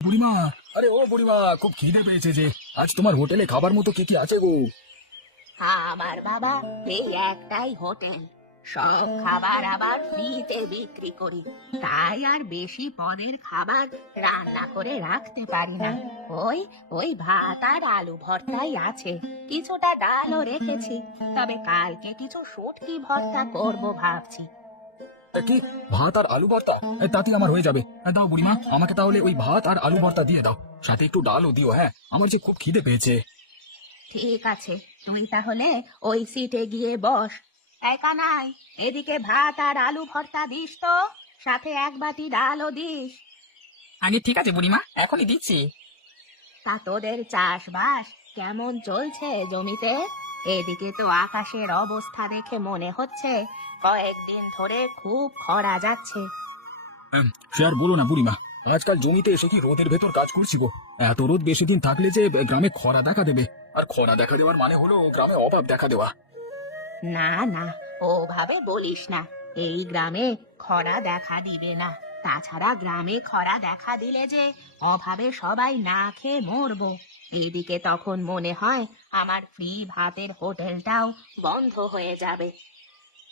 বুড়িমা, আরে ও বুড়িমা, খুব খিদে পেয়েছে যে। আজ তোমার হোটেলে খাবার মতো কি কি আছে গো? আমার বাবা এই একটাই হোটেল, সব খাবার আবার ফ্রিতে বিক্রি করি, তাই আর বেশি পদের খাবার রান্না করে রাখতে পারি না। ওই ওই ভাত আর আলু ভর্তাই আছে, কিছুটা ডালও রেখেছি, তবে কালকে কিছু শুটকি ভর্তা করব ভাবছি। কি, ভাত আর আলু ভর্তা? তাতে আমার হয়ে যাবে। দাও বুড়িমা, আমাকে তাহলে ওই ভাত আর আলু ভর্তা দিয়ে দাও, সাথে একটু ডালও দিও। হ্যাঁ, আমার যে খুব খিদে পেয়েছে। ঠিক আছে, তুই তাহলে ওই সিটে গিয়ে বস। এই কানাই, এদিকে ভাত আর আলু ভর্তা দিস তো, সাথে এক বাটি ডালও দিস। আগে ঠিক আছে বুড়িমা, এখনই দিচ্ছি। তা তোদের চাষবাস কেমন চলছে জমিতে? এদিকে তো আকাশের অবস্থা দেখে মনে হচ্ছে কয়েকদিন ধরে খুব খরা যাচ্ছে। সে আর বলো না বুড়িমা, আজকাল জমিতে এসে কি রোদের ভেতর কাজ করছি গো। এত রোদ বেশি দিন থাকলে যে গ্রামে খরা দেখা দেবে, আর খরা দেখা দেওয়ার মানে হলো গ্রামে অভাব দেখা দেওয়া। না না, ওভাবে বলিস না, এই গ্রামে খরা দেখা দিবে না। তাছাড়া গ্রামে খরা দেখা দিলে যে অভাবে সবাই না খেয়ে মরবো। এদিকে তখন মনে হয় আমার ফ্রি ভাতের হোটেলটাও বন্ধ হয়ে যাবে।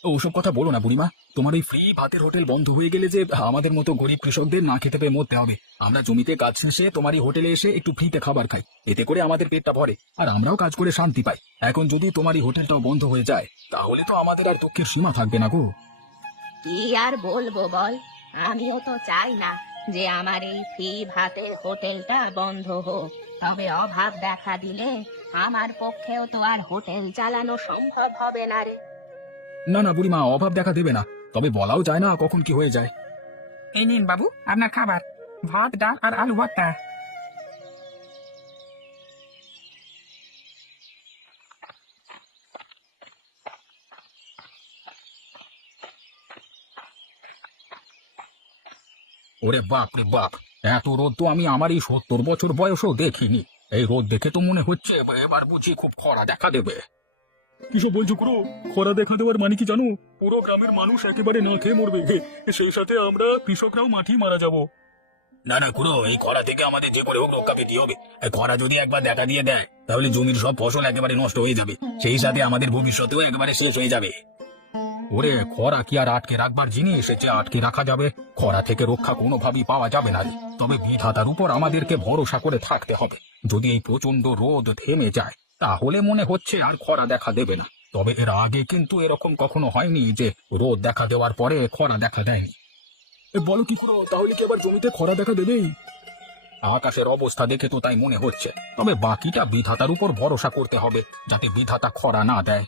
ওসব কথা বলো না বুড়িমা, তোমার ওই ফ্রি ভাতের হোটেল বন্ধ হয়ে গেলে যে আমাদের মতো গরিব কৃষকদের না খেতে পেয়ে মরতে হবে। আমরা জমিতে কাজ শেষে তোমার এই হোটেলে এসে একটু ফ্রিতে খাবার খাই, এতে করে আমাদের পেটটা ভরে আর আমরাও কাজ করে শান্তি পাই। এখন যদি তোমার এই হোটেলটাও বন্ধ হয়ে যায়, তাহলে তো আমাদের আর দুঃখের সীমা থাকবে না গো। কি আর বলবো বল, আমিও তো চাই না যে আমার এই ফ্রি ভাতের হোটেলটা বন্ধ হোক, তবে অভাব দেখা দিলে আমার পক্ষেও তো আর হোটেল চালানো সম্ভব হবে না রে। না না বুড়িমা, অভাব দেখা দেবে না, তবে বলাও যায় না কখন কি হয়ে যায়। এই নিন বাবু আপনার খাবার, ভাত ডাল আর আলু ভর্তা। ওরে বাপ রে বাপ, এত রোদ তো আমি আমার এই 70 বছর বয়সেও দেখিনি। এই রোদ দেখে তো মনে হচ্ছে এবার বুঝি খুব খরা দেখা দেবে। কিসব বলছো খুড়ো? খরা দেখা দেওয়ার মানে কি জানো? পুরো গ্রামের মানুষ একেবারে না খেয়ে মরবে, সেই সাথে আমরা কৃষকরাও মাটি মারা যাব। না না খুড়ো, এই খরা থেকে আমাদের যে করে হোক রক্ষা পেতে হবে। এই খরা যদি একবার দেখা দিয়ে দেয়, তাহলে জমির সব ফসল একেবারে নষ্ট হয়ে যাবে, সেই সাথে আমাদের ভবিষ্যতেও একেবারে শেষ হয়ে যাবে। ওরে, খরা কি আর আটকে রাখবার জিনিস যে আটকে রাখা যাবে? খরা থেকে রক্ষা কোনোভাবেই পাওয়া যাবে না রে। তবে বিধাতার উপর আমাদেরকে ভরসা করে থাকতে হবে। যদি এই প্রচন্ড রোদ থেমে যায়, তাহলে মনে হচ্ছে আর খরা দেখা দেবে না। তবে এর আগে কিন্তু এরকম কখনো হয়নি যে রোদ দেখা দেওয়ার পরে খরা দেখা দেয়নি। বলো কি করো, তাহলে কি আবার জমিতে খরা দেখা দেবেই? আকাশের অবস্থা দেখে তো তাই মনে হচ্ছে, তবে বাকিটা বিধাতার উপর ভরসা করতে হবে, যাতে বিধাতা খরা না দেয়।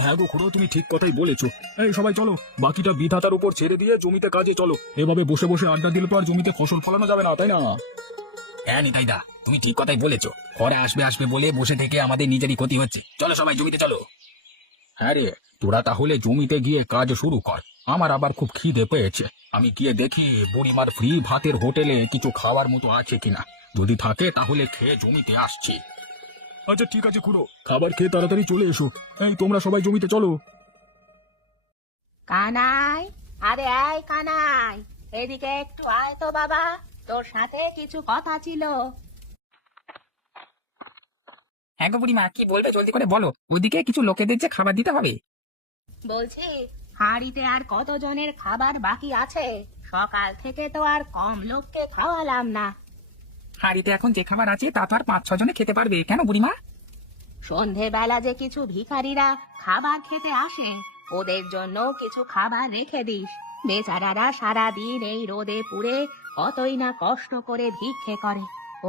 হ্যাঁ গো খুড়ো, তুমি ঠিক কথাই বলেছো। এই সবাই চলো, বাকিটা বিধাতার উপর ছেড়ে দিয়ে জমিতে কাজে চলো। এভাবে বসে বসে আড্ডা দিলে তো আর জমিতে ফসল ফলানো যাবে না, তাই না? হ্যাঁ নিতাইদা, তুমি ঠিক কথাই বলেছো। খরা আসবে আসবে বলে বসে থেকে আমাদের নিজেরই ক্ষতি হচ্ছে। চলো সবাই জমিতে চলো। হ্যাঁ রে, তোরা তাহলে জমিতে গিয়ে কাজ শুরু কর। আমার আবার খুব খিদে পেয়েছে, আমি গিয়ে দেখি বুড়িমার ফ্রি ভাতের হোটেলে কিছু খাওয়ার মতো আছে কিনা। যদি থাকে তাহলে খেয়ে জমিতে আসছি। আচ্ছা ঠিক আছে খুড়ো, খাবার খেয়ে তাড়াতাড়ি চলে এসো। এই তোমরা সবাই জমিতে চলো। কানাই, আরে আয় কানাই, এদিকে একটু আয় তো বাবা, তোর সাথে কিছু কথা ছিল। হ্যাঁ গো বুড়িমা, কি বলবে জলদি করে বলো, ওইদিকে কিছু লোকেদের যে খাবার দিতে হবে। বলছি, হাঁড়িতে আর কতজনের খাবার বাকি আছে? সকাল থেকে তো আর কম লোককে খাওয়ালাম না। হাঁড়িতে এখন যে খাবার আছে তা তো আর 5-6 জনে খেতে পারবে, কেন বুড়িমা? সন্ধেবেলা যে কিছু ভিখারিরা খাবার খেতে আসে, ওদের জন্য কিছু খাবার রেখে দিস। বেচারারা সারাদিন এই রোদে পুড়ে কতই না কষ্ট করে ভিক্ষে করে।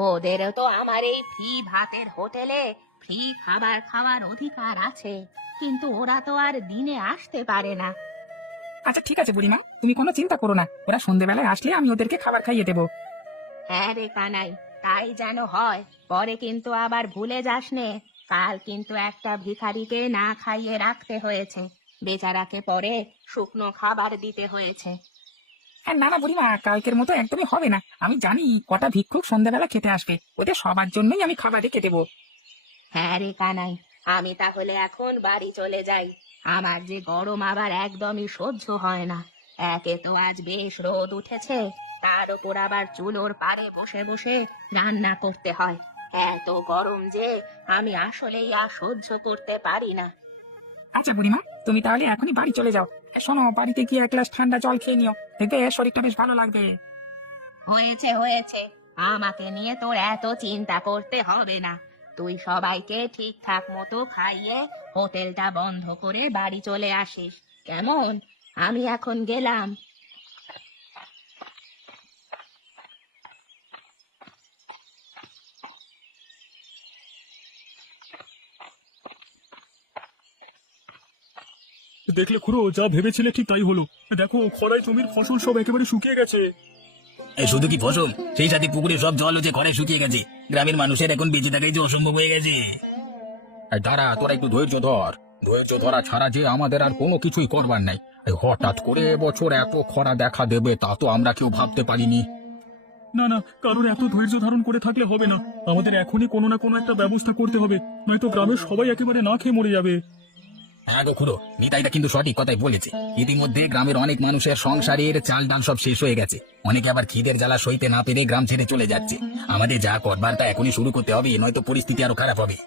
ওদেরও তো আমার এই ফ্রি ভাতের হোটেলে ফ্রি খাবার খাওয়ার অধিকার আছে, কিন্তু ওরা তো আর দিনে আসতে পারে না। আচ্ছা ঠিক আছে বুড়িমা, তুমি কোনো চিন্তা করো না, ওরা সন্ধেবেলায় আসলে আমি ওদেরকে খাবার খাইয়ে দেবো। হ্যাঁ রে কানাই, তাই যেন হয়। পরে কিন্তু আবার ভুলে যাস নে, কাল কিন্তু একটা ভিখারিকে না খাইয়ে রাখতে হয়েছে, বেচারাকে পরে শুকনো খাবার দিতে হয়েছে। হ্যাঁ না না বুড়িমা, কালকের মতো একদমই হবে না। আমি জানি কটা ভিক্ষুক সন্ধ্যাবেলা খেতে আসবে, ওদের সবার জন্যই আমি খাবার রেখে দেবো। হ্যাঁ রে কানাই, আমি তাহলে এখন বাড়ি চলে যাই। আমার যে গরম আবার একদমই সহ্য হয় না। একে তো আজ বেশ রোদ উঠেছে, তার উপর আবার চুলোর পাড়ে বসে বসে রান্না করতে হয়। এত গরম যে আমি আসলেই আর সহ্য করতে পারি না। আচ্ছা বুড়িমা, তুমি তাহলে এখনই বাড়ি চলে যাও। শোনো, বাড়িতে গিয়ে এক গ্লাস ঠান্ডা জল খেয়ে নিও, দেখবে শরীরটা বেশ ভালো লাগবে। হয়েছে হয়েছে, আমাকে নিয়ে তোর এত চিন্তা করতে হবে না। তুই সবাইকে ঠিকঠাক মতো খাইয়ে হোটেলটা বন্ধ করে বাড়ি চলে আসিস, কেমন? আমি এখন গেলাম। দেখলে খুড়ো, যা ভেবেছিলে ঠিক তাই হলো। দেখো, খরায় জমির ফসল সব একেবারে শুকিয়ে গেছে। শুধু কি ফসল, সেই সাথে পুকুরে সব জল হচ্ছে ঘরে শুকিয়ে গেছে। গ্রামের মানুষের এখন বেঁচে থাকাই যে অসম্ভব হয়ে গেছে। দাঁড়া, তোরা একটু ধৈর্য ধর। ধৈর্য ধরা ছাড়া যে আমাদের আর কোনো কিছুই করবার নাই। হঠাৎ করে এবছর এত খরা দেখা দেবে তা তো আমরা কেউ ভাবতে পারিনি। না না, কারণ এত ধৈর্য ধারণ করে থাকলে হবে না। আমাদের এখনই কোনো না কোনো একটা ব্যবস্থা করতে হবে, নয়তো গ্রামের সবাই একেবারে না খেয়ে মরে যাবে। হ্যাঁ গো খুড়ো, নিতাইটা কিন্তু সঠিক কথাই বলেছে। ইতিমধ্যে গ্রামের অনেক মানুষের সংসারের চাল ডাল সব শেষ হয়ে গেছে। অনেকে আবার খিদের জ্বালা সইতে না পেরে গ্রাম ছেড়ে চলে যাচ্ছে। আমাদের যা করবার তা এখনই শুরু করতে হবে, নয়তো পরিস্থিতি আরো খারাপ হবে।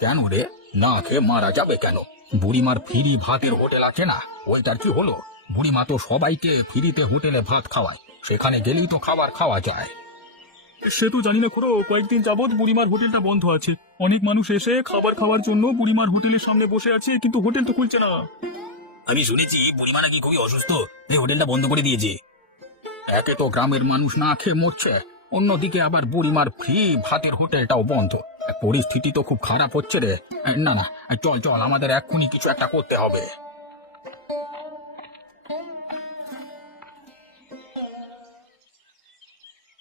কেন রে, না খেয়ে মারা যাবে কেন? বুড়িমার ফ্রি ভাতের হোটেল আছে না, ওইটার কি হলো? বুড়িমা তো সবাইকে ফ্রিতে হোটেলে ভাত খাওয়ায়, সেখানে গেলেই তো খাবার খাওয়া যায়। সে তো জানি না খুড়ো, কয়েকদিন যাবৎ বুড়িমার হোটেলটা বন্ধ আছে। অনেক মানুষ এসে খাবার খাওয়ার জন্য বুড়িমার হোটেলের সামনে বসে আছে, কিন্তু হোটেল তো খুলছে না। আমি শুনেছি বুড়িমা নাকি খুবই অসুস্থ, এই হোটেলটা বন্ধ করে দিয়েছে। একে তো গ্রামের মানুষ না খেয়ে মরছে, অন্যদিকে আবার বুড়িমার ফ্রি ভাতের হোটেলটাও বন্ধ। পরিস্থিতি তো খুব খারাপ হচ্ছে রে। না না, চল চল, আমাদের এক্ষুনি কিছু একটা করতে হবে।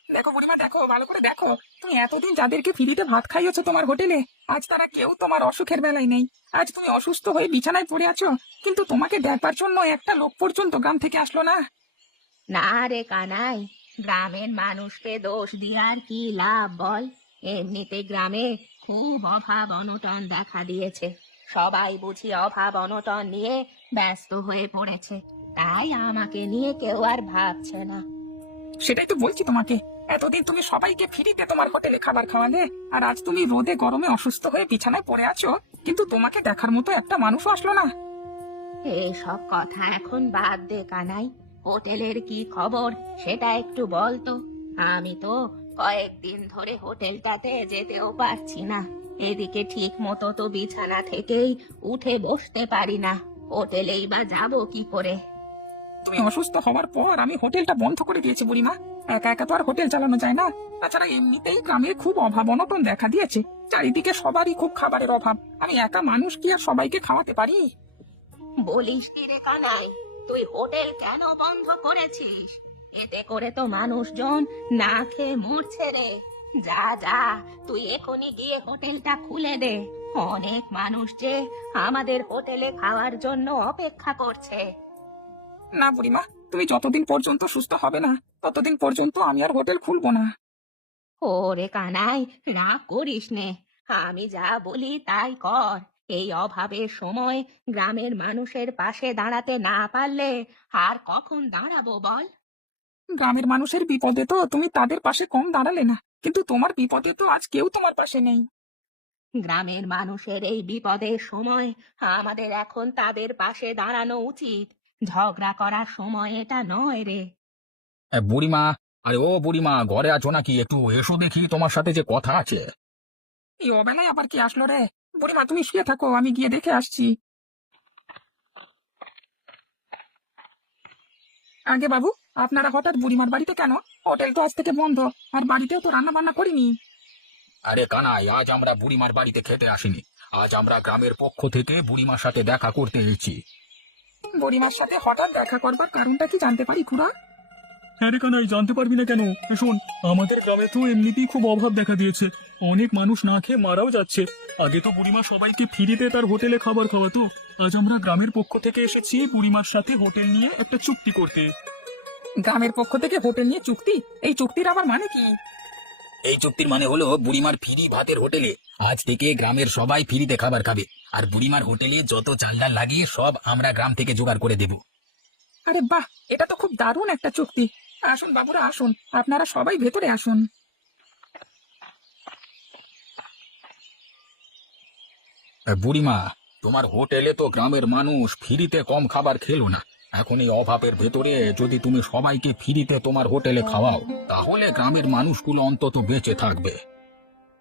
দেখো বুড়িমা, দেখো, ভালো করে দেখো। তুমি এতদিন যাদেরকে ফ্রিতে ভাত খাইয়েছো তোমার হোটেলে, আজ তারা কেউ তোমার অসুখের বেলায় নেই। আজ তুমি অসুস্থ হয়ে বিছানায় পড়ে আছো, কিন্তু তোমাকে দেখবার জন্য একটা লোক পর্যন্ত গ্রাম থেকে আসলো না। না রে কানাই, গ্রামের মানুষকে দোষ দিয়ে আর কি লাভ বল? এমনিতে গ্রামে খুব অভাব অনটন দেখা দিয়েছে। সবাই বুঝি অভাব অনটন নিয়ে ব্যস্ত হয়ে পড়েছে, তাই আমাকে নিয়ে কেউ আর ভাবছে না। সেটাই তো বলছি তোমাকে, এতদিন তুমি সবাইকে ফ্রিতে তোমার হোটেলে খাবার খাওয়ালে, আর আজ তুমি রোদে গরমে অসুস্থ হয়ে বিছানায় পড়ে আছো, কিন্তু তোমাকে দেখার মতো একটা মানুষও আসলো না। এসব কথা এখন বাদ দে কানাই, হোটেলের কি খবর সেটা একটু বল তো। আমি তো কয়েকদিন ধরে হোটেলটাতে যেতেও পারছি না। এদিকে ঠিক মতো তো বিছানা থেকেই উঠে বসতে পারি না, হোটেলেই বা যাবো কি করে? তুমি অসুস্থ হওয়ার পর আমি হোটেলটা বন্ধ করে দিয়েছি বুড়িমা। একা একা তো আর হোটেল চালানো যায় না। তাছাড়া এমনিতেই গ্রামে খুব অভাব অনটন দেখা দিয়েছে, চারিদিকে সবারই খুব খাবারের অভাব। আমি একা মানুষ কি আর সবাইকে খাওয়াতে পারি? বলিস কি রে কানাই, তুই হোটেল কেন বন্ধ করেছিস? এতে করে তো মানুষজন না খেয়ে মরছে রে। যা যা, তুই এখনই গিয়ে হোটেলটা খুলে দে। অনেক মানুষ যে আমাদের হোটেলে খাওয়ার জন্য অপেক্ষা করছে। না বুড়িমা, তুমি যতদিন পর্যন্ত সুস্থ হবে না ততদিন পর্যন্ত আমি আর হোটেল খুলবো না। ওরে কানাই, রাগ করিস নে, আমি যা বলি তাই কর। এই অভাবের সময় গ্রামের মানুষের পাশে দাঁড়াতে না পারলে আর কখন দাঁড়াবো বল? গ্রামের মানুষের বিপদে তো তুমি তাদের পাশে কম দাঁড়ালে না, কিন্তু তোমার বিপদে তো আজ কেউ তোমার পাশে নেই। গ্রামের মানুষের এই বিপদের সময় আমাদের এখন তাদের পাশে দাঁড়ানো উচিত। ঝগড়া করার সময় এটা নয় রে। বুড়িমা, আরে ও বুড়িমা, ঘরে আছো নাকি? একটু এসো দেখি, তোমার সাথে যে কথা আছে। এই অবেলায় আবার কি আসলো রে? বুড়িমা তুমি শুয়ে থাকো, আমি গিয়ে দেখে আসছি। আগে বাবু, আপনারা হঠাৎ বুড়িমার বাড়িতে কেন? হোটেল তো আজ থেকে বন্ধ, আর বাড়িতেও তো রান্না বান্না করিনি। আরে কানাই, আজ আমরা বুড়িমার বাড়িতে খেতে আসিনি। আজ আমরা গ্রামের পক্ষ থেকে বুড়িমার সাথে দেখা করতে এসেছি। বুড়িমার সাথে হঠাৎ দেখা করবার কারণটা কি জানতে পারি খুড়া? হ্যাঁ রে কানাই, জানতে পারবি না কেন? শোন, আমাদের গ্রামে তো এমনিতেই খুব অভাব দেখা দিয়েছে। অনেক মানুষ না খেয়ে মারাও যাচ্ছে। আগে তো বুড়িমা সবাইকে ফ্রিতে তার হোটেলে খাবার খাওয়াতো। আজ আমরা গ্রামের পক্ষ থেকে এসেছি বুড়িমার সাথে হোটেল নিয়ে একটা চুক্তি করতে। গ্রামের পক্ষ থেকে হোটেল নিয়ে চুক্তি? এই চুক্তির আবার মানে কি? এই চুক্তির মানে হলো বুড়িমার ফ্রি ভাতের হোটেলে আজ থেকে গ্রামের সবাই ফ্রিতে খাবার খাবে, আর বুড়িমার হোটেলে যত চাল ডাল লাগে সব আমরা গ্রাম থেকে জোগাড় করে দেব। আরে বাহ, এটা তো খুব দারুণ একটা চুক্তি। আসুন বাবুরা আসুন, আপনারা সবাই ভেতরে আসুন। বুড়িমা, তোমার হোটেলে তো গ্রামের মানুষ ফ্রিতে কম খাবার খেলো না। এখন এই অভাবের ভেতরে যদি তুমি সবাইকে ফ্রিতে তোমার হোটেলে খাওয়াও, তাহলে গ্রামের মানুষগুলো অন্তত বেঁচে থাকবে।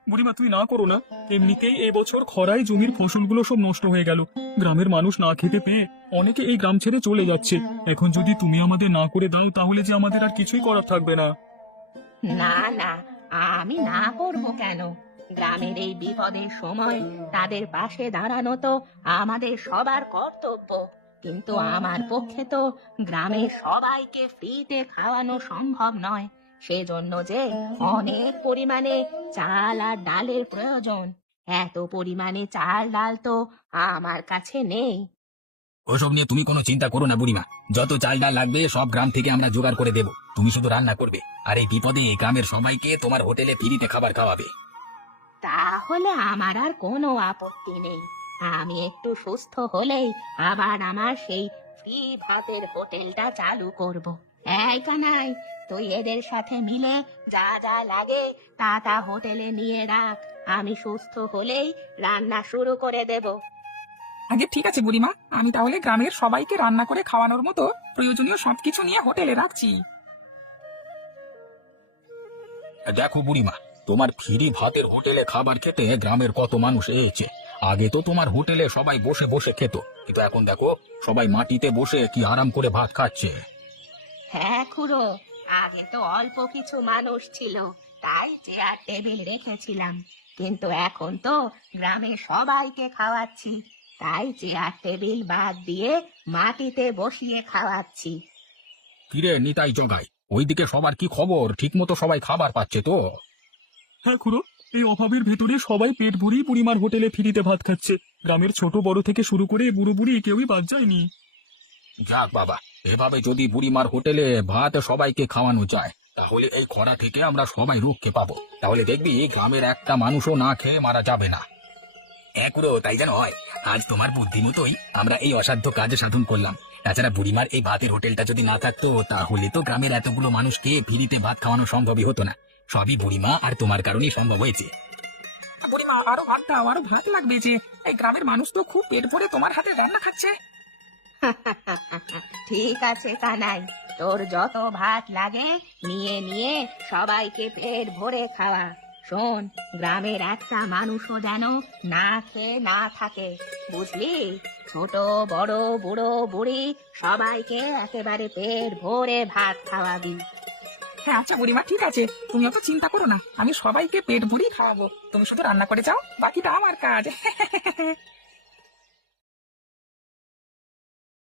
বুড়িমা তুই না করো না। এমনিতেই এবছর খরায় জমির ফসলগুলো সব নষ্ট হয়ে গেল। গ্রামের মানুষ না খেতে পেয়ে অনেকে এই গ্রাম ছেড়ে চলে যাচ্ছে। এখন যদি তুমি আমাদের না করে দাও তাহলে যে আমাদের আর কিছুই করার থাকবে না। না না, আমি না করব কেন? গ্রামের এই বিপদের সময় তাদের পাশে দাঁড়ানো তো আমাদের সবার কর্তব্য। কিন্তু আমার পক্ষে তো গ্রামের সবাইকে ফ্রিতে খাওয়ানো সম্ভব নয়। সেজন্য যে অনেক পরিমাণে চাল আর ডালের প্রয়োজন, এত পরিমাণে চাল ডাল তো আমার কাছে নেই। ওসব নিয়ে তুমি কোনো চিন্তা করো না বুড়িমা, যত চাল ডাল লাগবে সব গ্রাম থেকে আমরা জোগাড় করে দেব। তুমি শুধু রান্না করবে, আর এই বিপদে গ্রামের সবাইকে তোমার হোটেলে ফ্রিতে খাবার খাওয়াবে। তাহলে আমার আর কোনো আপত্তি নেই। আমি একটু সুস্থ হলেই আবার আমার সেই ফ্রি ভাতের হোটেলটা চালু করব। এই কানাই, তুই এদের সাথে মিলে যা যা লাগে তা তা হোটেলে নিয়ে রাখ। আমি সুস্থ হলেই রান্না শুরু করে দেব। আগে ঠিক আছে বুড়িমা, আমি তাহলে গ্রামের সবাইকে রান্না করে খাওয়ানোর মতো প্রয়োজনীয় সবকিছু নিয়ে হোটেলে রাখছি। দেখো বুড়িমা, তোমার ফ্রি ভাতের হোটেলে খাবার খেতে গ্রামের কত মানুষ এসেছে। আগে তো তোমার হোটেলে সবাই বসে বসে খেত, কিন্তু এখন দেখো সবাই মাটিতে বসে কি আরাম করে ভাত খাচ্ছে। হ্যাঁ খুড়ো, আগে তো অল্প কিছু মানুষ ছিল, তাই চেয়ার টেবিল রেখেছিলাম। কিন্তু এখন তো গ্রামের সবাইকে খাওয়াচ্ছি, তাই চেয়ার টেবিল বাদ দিয়ে মাটিতে বসিয়ে খাওয়াচ্ছি। কিরে নিতাই জগাই, ওইদিকে সবার কি খবর? ঠিক মতো সবাই খাবার পাচ্ছে তো? হ্যাঁ খুড়ো, এই অভাবের ভেতরে সবাই পেট ভরিয়ে বুড়িমার হোটেলে ফ্রিতে ভাত খাচ্ছে। গ্রামের ছোট বড় থেকে শুরু করে বুড়ো বুড়ি কেউই বাদ যায়নি। যাক বাবা, এভাবে যদি বুড়িমার হোটেলে ভাত সবাইকে খাওয়ানো যায়, তাহলে এই খরা থেকে আমরা সবাই রক্ষে পাবো। তাহলে দেখবি গ্রামের একটা মানুষও না খেয়ে মারা যাবে না। একুরো তাই যেন হয়। আজ তোমার বুদ্ধি মতোই আমরা এই অসাধ্য কাজ সাধন করলাম। তাছাড়া বুড়িমার এই ভাতের হোটেলটা যদি না থাকতো, তাহলে তো গ্রামের এতগুলো মানুষকে ফ্রিতে ভাত খাওয়ানো সম্ভবই হতো না। সবই বুড়িমা আর তোমার কারণেই সম্ভব হয়েছে। বুড়িমা আরো ভাত দাও, আরো ভাত লাগবে যে। এই গ্রামের মানুষ তো খুব পেট ভরে তোমার হাতে রান্না খাচ্ছে। ঠিক আছে কানাই, তোর যত ভাত লাগে নিয়ে নিয়ে সবাইকে পেট ভরে খাওয়া। শোন, গ্রামের একটা মানুষও যেন না খেয়ে না থাকে, বুঝলি? ছোট বড় বুড়ো বুড়ি সবাইকে একেবারে পেট ভরে ভাত খাওয়াবি। হ্যাঁ আচ্ছা বুড়িমা ঠিক আছে, তুমি অত চিন্তা করো না, আমি সবাইকে পেট ভরেই খাওয়াবো। তুমি শুধু রান্না করে যাও, বাকিটা আমার কাজ।